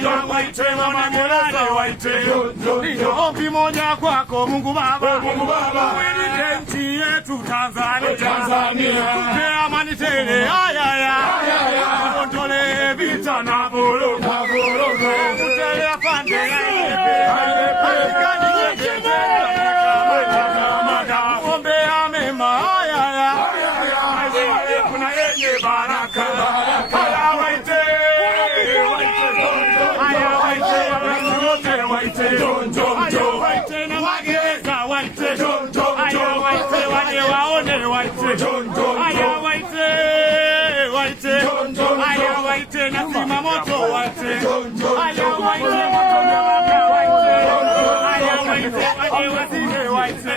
Haya waite mama Morale waite. Ombi moja kwako Mungu Baba. Uilinde nchi yetu Tanzania. Tupe amani tele. Ondole vita na vurugu. Tutele afande. Ombea mema. Kuna yenye baraka. Haya waite. Waite na magereza waite. Haya waite wale waone waite. Haya waite. Haya waite na sima moto waite. Haya waite moto na waite. Haya waite wale wasije waite.